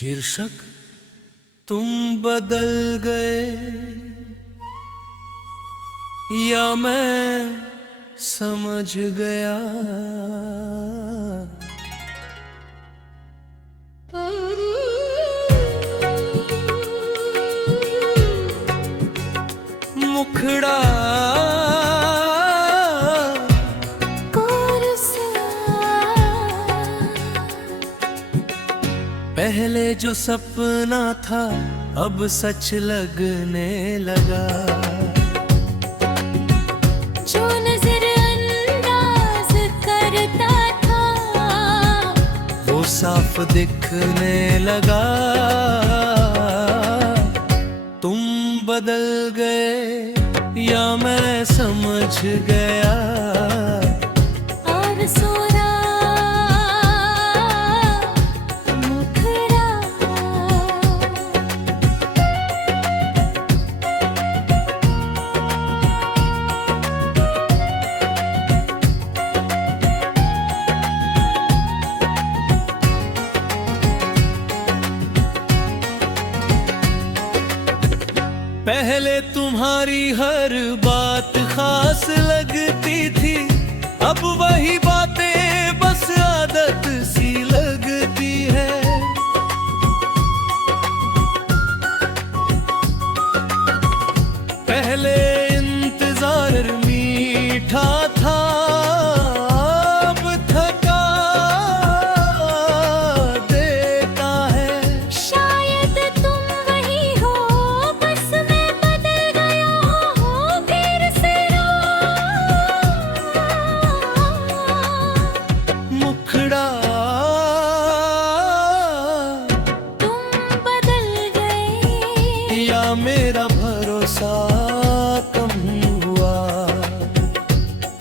शीर्षक तुम बदल गए या मैं समझ गया। मुखड़ा पहले जो सपना था अब सच लगने लगा। जो नजरअंदाज करता था वो साफ दिखने लगा। तुम बदल गए या मैं समझ गया। और सोना पहले तुम्हारी हर बात खास लगती थी, अब वही बातें बस आदत सी लगती है। पहले इंतजार मीठा था, अब थका देता है। शायद तुम वही हो, बस मैं बदल गया हूँ फिर से। मुखड़ा तुम बदल गए या मेरा भरोसा कम हुआ।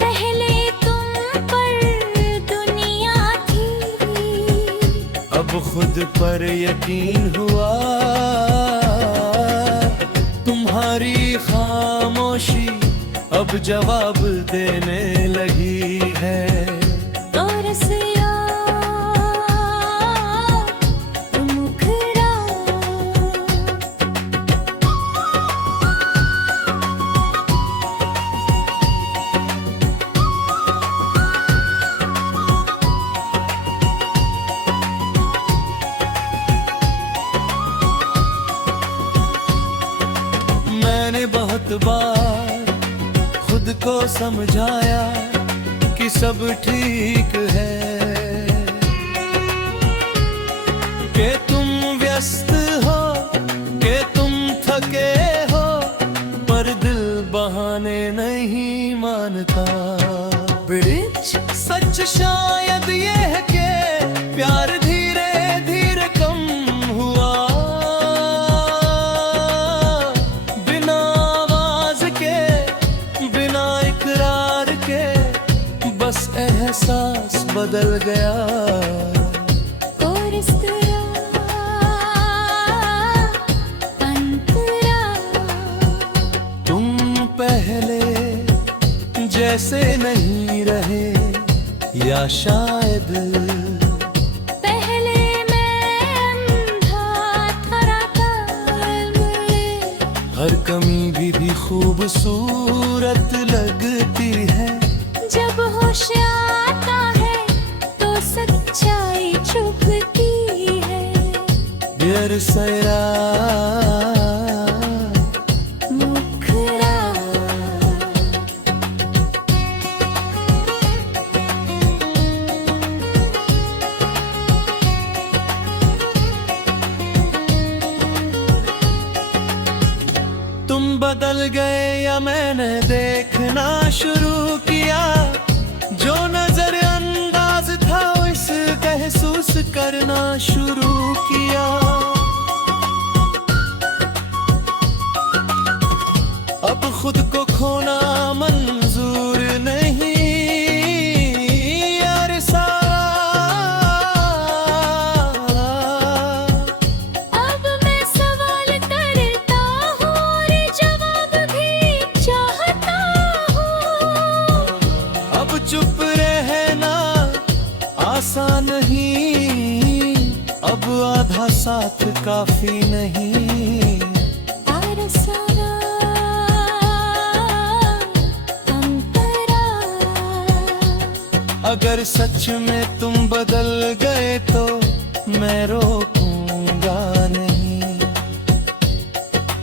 पहले तुम पर दुनिया थी, अब खुद पर यकीन हुआ। तुम्हारी खामोशी अब जवाब देने लगी है। और सिया मुखड़ा मैंने बहुत बार खुद को समझाया कि सब ठीक है, कि तुम व्यस्त हो, कि तुम थके हो, पर दिल बहाने नहीं मानता। ब्रिज सच शायद ये है कि प्यार धीरे धीरे कम हुआ। बिना आवाज के, बिना इकरार के, बस एहसास बदल गया। और इस तरह अंतरा तुम पहले जैसे नहीं रहे, या शायद पहले मैं अंधा था, रात में हर कमी भी खूबसूरत लगती है। जब होश आता है तो सच्चाई छुपती है। डियर सैरा मुखड़ा तुम बदल गए या मैंने देखना शुरू किया। जो नजरअंदाज था इसका महसूस करना शुरू किया। अब खुद को खोना मंजूर नहीं यार सारा। अब मैं सवाल करता हूँ और जवाब भी चाहता हूँ। अब चुप रहना आसान नहीं, अब आधा कहा साथ काफी नहीं। और सारा अंतरा। अगर सच में तुम बदल गए तो मैं रोकूंगा नहीं,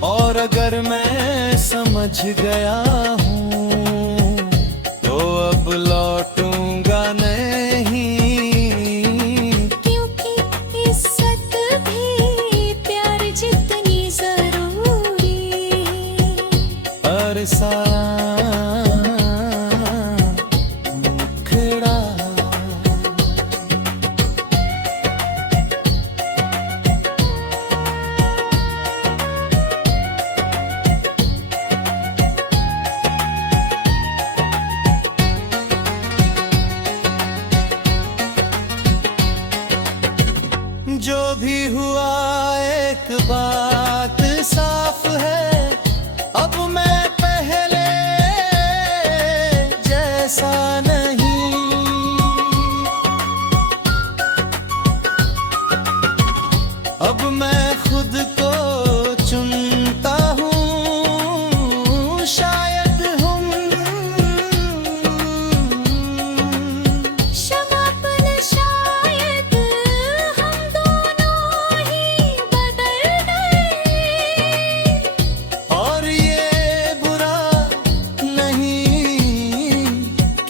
और अगर मैं समझ गया हूँ तो अब लौटूंगा नहीं। क्योंकि इज्जत भी प्यार जितनी जरूरी। और सारा मुखड़ा जो भी हुआ एक बात साफ है, अब मैं पहले जैसा नहीं। अब मैं खुद को चुनता हूँ, शायद हम क्षमापन शायद हम दोनों ही बदल गए। और ये बुरा नहीं,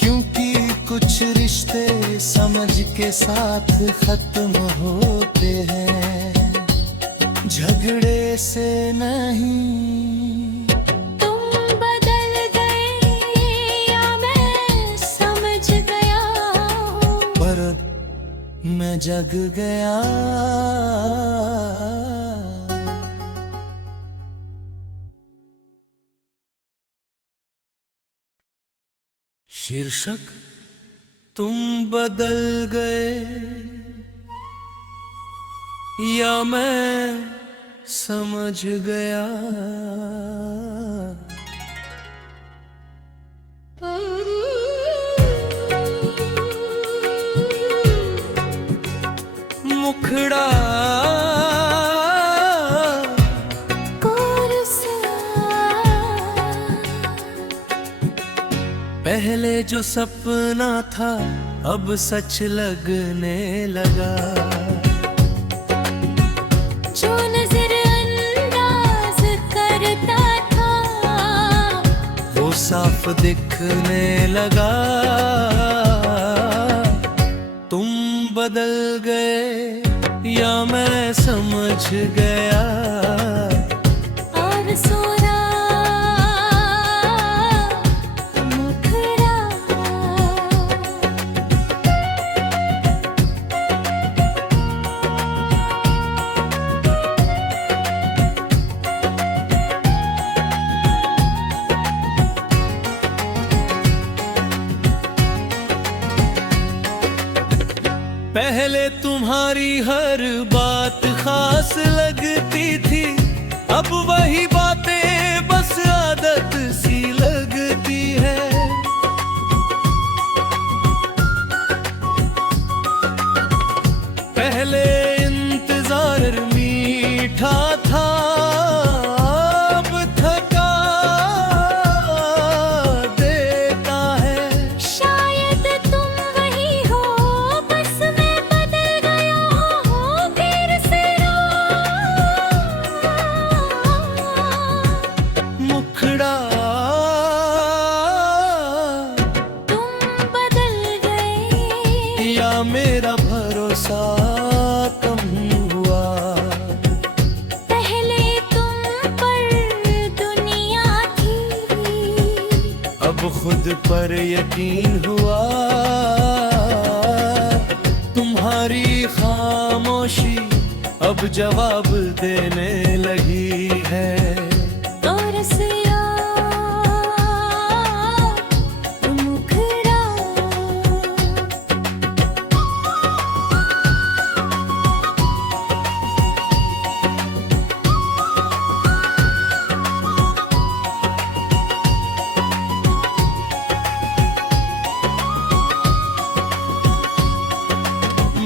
क्योंकि कुछ रिश्ते समझ के साथ खत्म होते हैं, झगड़े से नहीं। तुम बदल गए या मैं समझ गया हूँ। पर मैं जग गया। शीर्षक तुम बदल गए या मैं समझ गया। मुखड़ा पहले जो सपना था अब सच लगने लगा। जो नजरअंदाज करता था वो साफ दिखने लगा। तुम बदल गए या मैं समझ गया। और सोना मुखड़ा। पहले तुम्हारी हर बात खास लगती थी, अब वही बातें बस आदत सी लगती है। पहले इंतजार मीठा था, अब थका देता है। शायद तुम वही हो, बस मैं बदल गया हूँ फिर से। मुखड़ा तुम बदल गए या मेरा भरोसा कम हुआ। पहले तुम पर दुनिया थी, अब खुद पर यकीन हुआ। तुम्हारी खामोशी अब जवाब देने लगी है। और सिया मुखड़ा।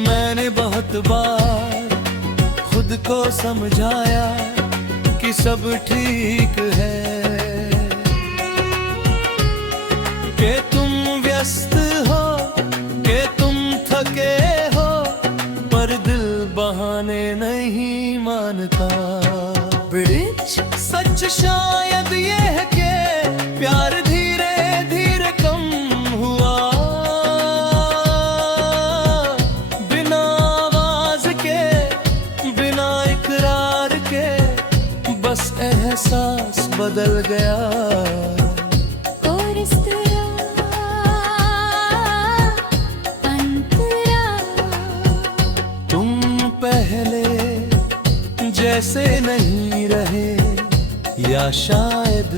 मैंने बहुत बार को समझाया कि सब ठीक है, कि तुम व्यस्त हो, कि तुम थके हो, पर दिल बहाने नहीं मानता। ब्रिज सच शायद ये है कि प्यार धीरे धीरे कम हुआ, बिना आवाज के, बिना इकरार के, बस एहसास बदल गया। और इस तरह अंतरा तुम पहले जैसे नहीं रहे, या शायद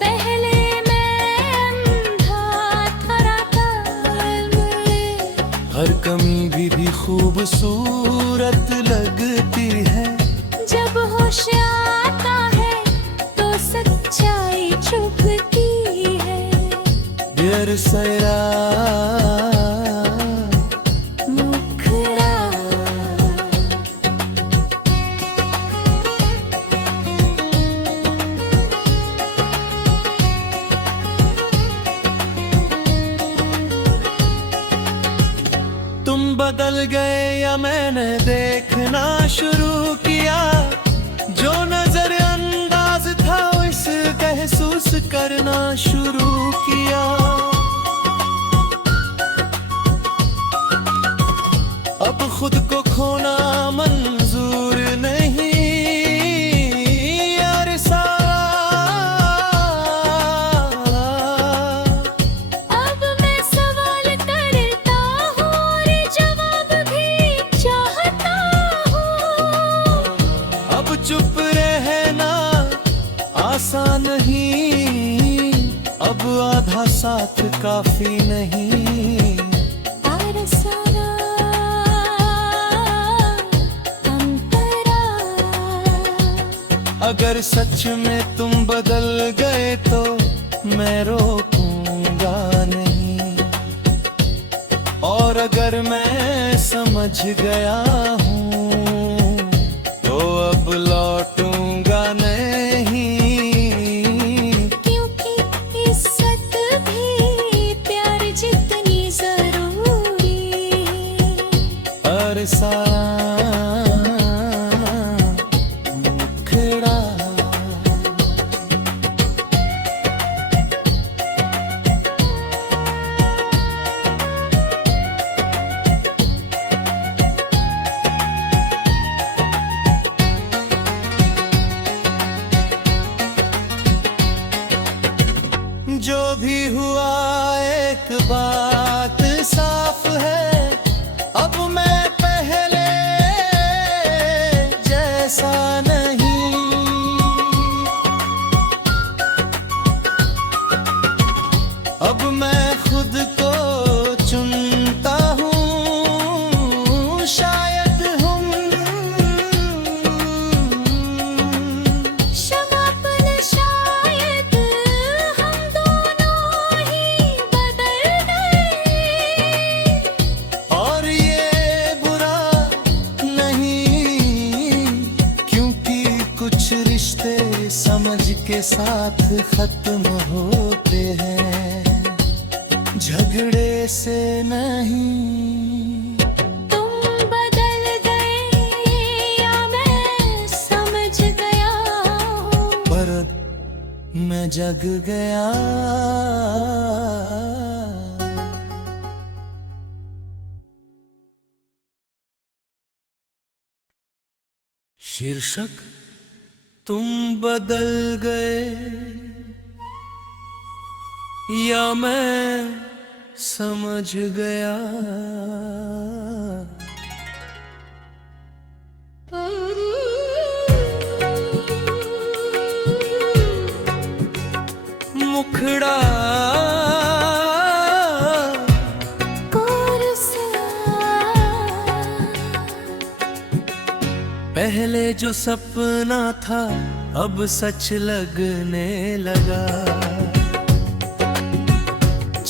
पहले मैं अंधा था, हर कमी भी खूबसूरत लगती है। जब होश आता है तो सच्चाई छुपती है। डियर सैरा मुखड़ा तुम बदल गए या मैंने देखना शुरू किया, जो नजर अंदाज था उसे महसूस करना शुरू किया। अब खुद को खोना मंजूर नहीं, यार सारा अब मैं सवाल करता हूँ और जवाब भी चाहता हूँ। अब चुप रहना आसान नहीं, अब आधा साथ काफी नहीं। और सारा अंतरा अगर सच में तुम बदल गए तो मैं रोकूंगा नहीं, और अगर मैं समझ गया हूँ तो अब लौटूंगा नहीं। क्योंकि इज्जत भी प्यार जितनी जरूरी है। और सारा मुखड़ा जो भी हुआ एक बात साफ है, अब मैं पहले जैसा नहीं। अब मैं खुद को चुनता हूँ, शायद हम क्षमापन शायद हम दोनों ही बदल गए। और ये बुरा नहीं, क्योंकि कुछ रिश्ते समझ के साथ खत्म होते हैं, झगड़े से नहीं। तुम बदल गए या मैं समझ गया हूँ। पर मैं जग गया। शीर्षक तुम बदल गए या मैं समझ गया। मुखड़ा पहले जो सपना था अब सच लगने लगा।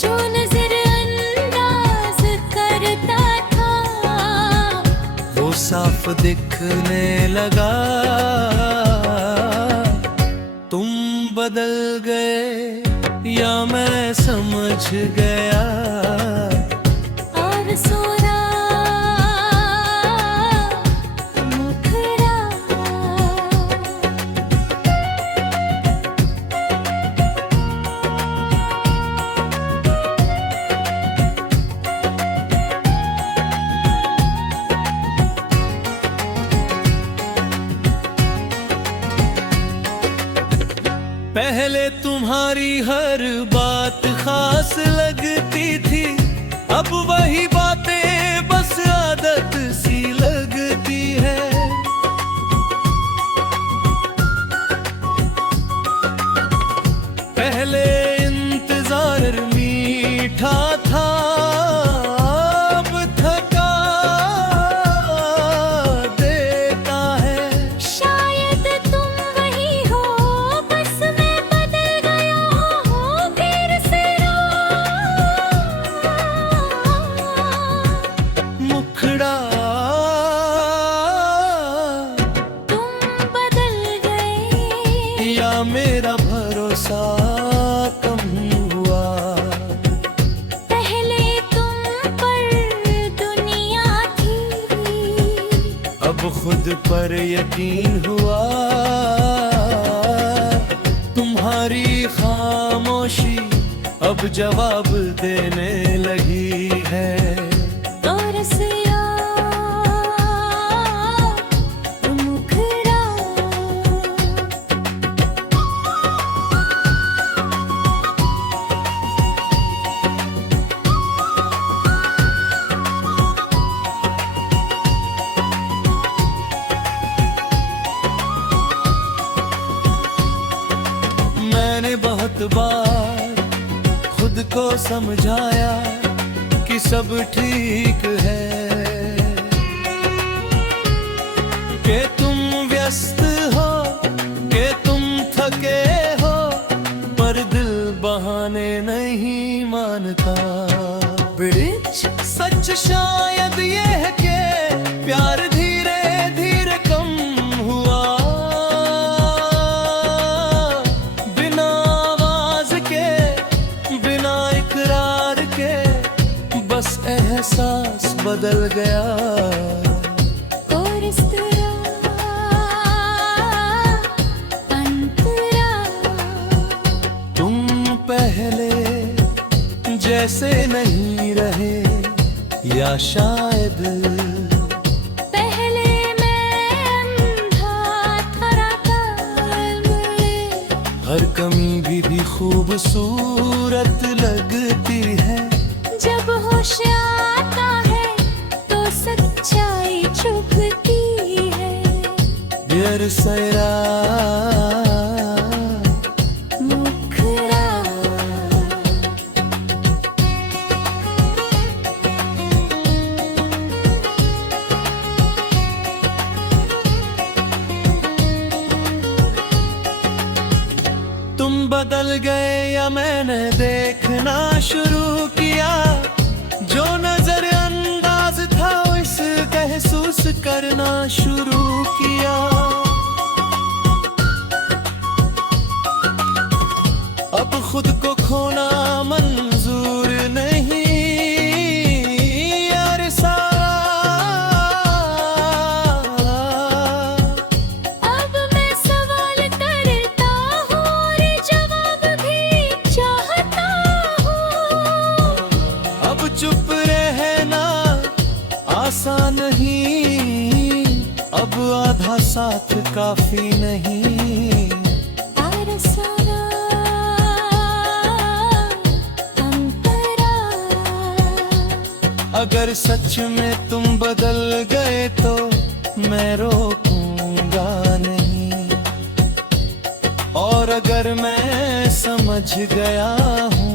जो नजर अंदाज करता था साफ दिखने लगा। तुम बदल गए या मैं समझ गया। और सोना मुखड़ा पहले तुम्हारी हर बात खास लगती थी, अब वही बातें बस आदत सी लगती है। पहले इंतजार मीठा था, अब थका देता है। शायद तुम वही हो, बस मैं बदल गया हूँ फिर से। मुखड़ा तुम बदल गए या मेरा भरोसा कम हुआ। पहले तुम पर दुनिया थी, अब खुद पर यकीन हुआ। तुम्हारी खामोशी अब जवाब देने लगी है। तो रसिया मुखड़ा मैंने बहुत बार खुद को समझाया कि सब ठीक है, कि तुम व्यस्त हो, कि तुम थके हो, पर दिल बहाने नहीं मानता। ब्रिज सच शायद ये है कि प्यार धीरे धीरे कम हुआ। बिना आवाज के, बिना इकरार के, बस एहसास बदल गया। और इस तरह अंतरा तुम पहले जैसे नहीं रहे, या शायद पहले मैं अंधा था, रात में हर कमी भी खूबसूरत लगती है। जब होश आता है तो सच्चाई छुपती है। डियर सैरा मुखड़ा तुम बदल गए या मैंने देखना शुरू किया। जो नजर अंदाज था उस महसूस करना शुरू किया। अब खुद को खोना मंजूर नहीं, यार सारा। अब मैं सवाल करता हूँ और जवाब भी चाहता हूँ। अब चुप रहना आसान नहीं, अब आधा साथ काफी नहीं। और सारा अंतरा अगर सच में तुम बदल गए तो मैं रोकूंगा नहीं, और अगर मैं समझ गया हूँ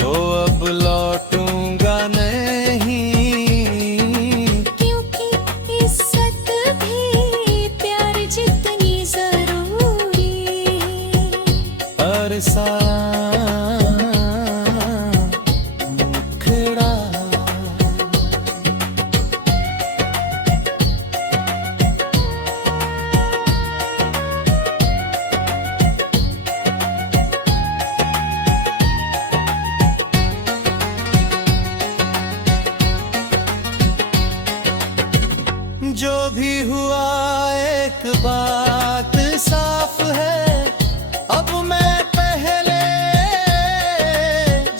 तो अब लौटूंगा नहीं। क्योंकि इज्जत भी प्यार जितनी जरूरी। अरसा मुखड़ा जो भी हुआ एक बात साफ है, अब मैं पहले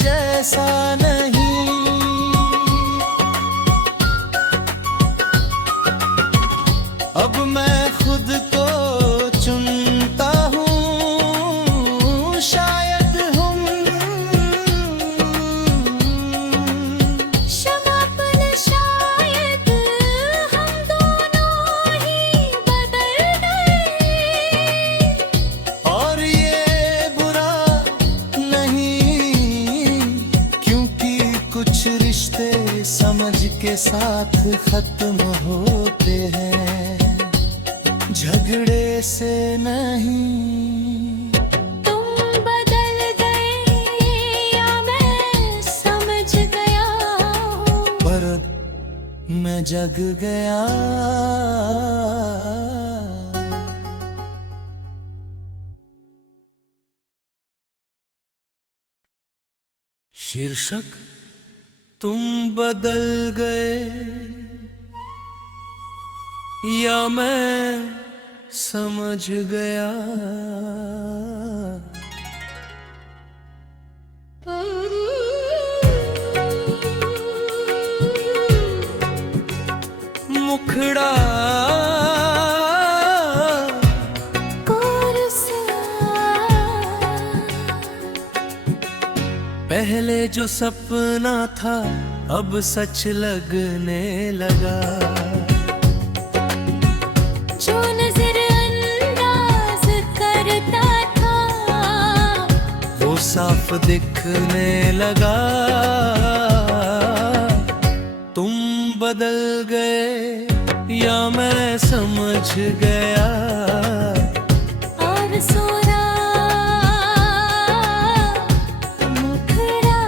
जैसा नहीं। अब मैं खुद को चुनता हूँ, शायद हम क्षमापन, शायद हम दोनों ही बदल गए। और ये बुरा नहीं, क्योंकि कुछ रिश्ते समझ के साथ खत्म होते हैं, झगड़े से नहीं। तुम बदल गए या मैं समझ गया हूँ, पर मैं जग गया। शीर्षक तुम बदल गए या मैं समझ गया। मुखड़ा पहले जो सपना था अब सच लगने लगा। जो नजरअंदाज करता था वो साफ दिखने लगा। तुम बदल गए या मैं समझ गया। और सोना मुखड़ा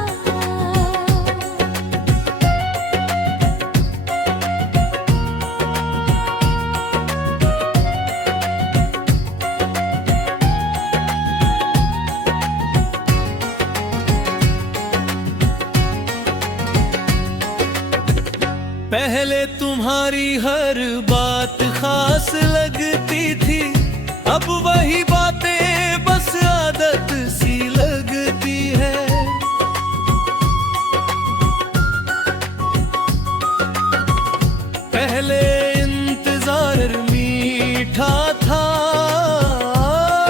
पहले तुम्हारी हर बात खास लगती थी, अब वही बातें बस आदत सी लगती है। पहले इंतजार मीठा था,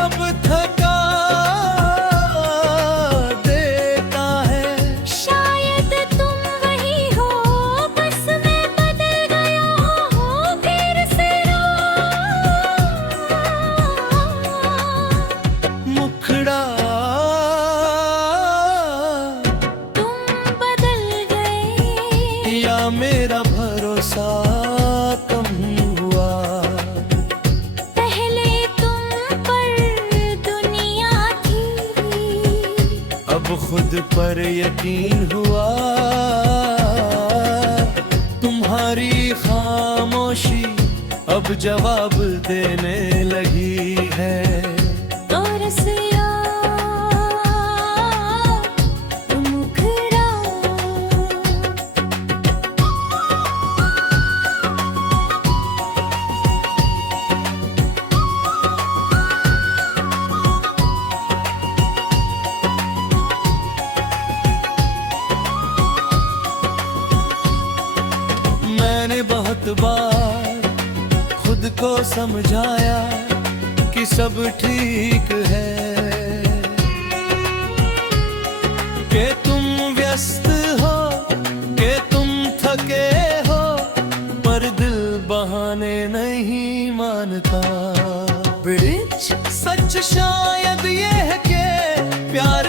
अब थका देता है। शायद तुम वही हो, बस मैं बदल गया हूँ फिर से। मुखड़ा तुम बदल गए या मेरा भरोसा कम हुआ। पहले तुम पर दुनिया थी, अब खुद पर यकीन हुआ। तुम्हारी खामोशी अब जवाब देने लगी है। और सिया मुखड़ा मैंने बहुत बार खुद को समझाया कि सब ठीक है, कि तुम व्यस्त हो, कि तुम थके हो, पर दिल बहाने नहीं मानता। ब्रिज सच शायद ये है कि प्यार